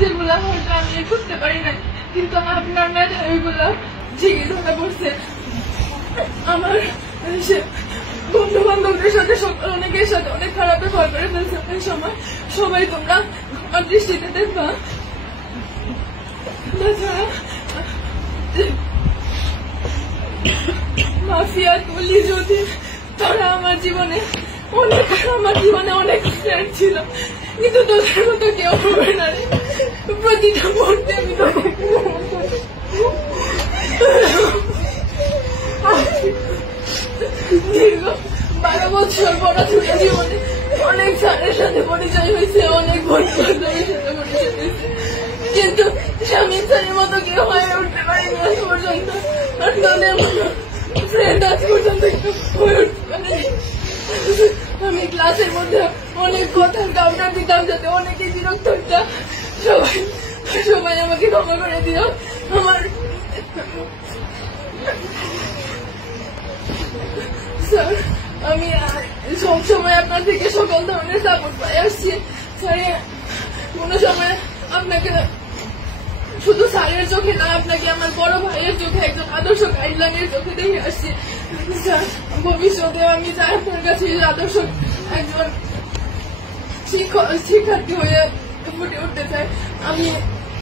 যেগুলা হয়তো আমি করতে পারি না, কিন্তু আপনার মেধা ওইগুলা ঠিকই ধরা পড়ছে। আমার বন্ধু বান্ধবদের সাথে অনেকের সাথে অনেক খারাপ ব্যবহার করে ফেলছে। ওই সময় সবাই তোমরা আমার দৃষ্টিতে দেখবা। মাফিয়া তুলি যদি তারা আমার জীবনে অনেক ফ্রেন্ড ছিল, কিন্তু তোদের মতো কেউ হবে না রে। প্রতিটা মুহূর্তে আমি দীর্ঘ 12 বছর পড়াশোনা জীবনে অনেক স্যারের সাথে পরিচয় হয়েছে, অনেক বন্ধু বান্ধবের সাথে পরিচয় হয়েছে, কিন্তু স্বামী স্যারের মতো কেউ হয়ে উঠতে পারিনি আজ পর্যন্ত। আর তোদের মতো ফ্রেন্ড আজ পর্যন্ত হয়ে উঠতে পারিনি। আমি ক্লাসের মধ্যে অনেক কথার কাউন্টার দিতাম যাতে অনেকে বিরক্ত হতো। সবাই আমাকে ক্ষমা করে দিও। আমার স্যার, আমি সবসময় আপনার থেকে সকল ধরনের সাপোর্ট পাই আসছি। স্যার, কোন সময় আপনাকে শুধু স্যারের চোখে না, আপনাকে আমার বড় ভাইয়ের চোখে, একজন আদর্শ গাইডলাইনের চোখে দেখে আসছি। স্যার, ভবিষ্যতে আমি আপনার কাছে আদর্শ একজন শিক্ষার্থী হয়ে ফুটে উঠতে চাই। আমি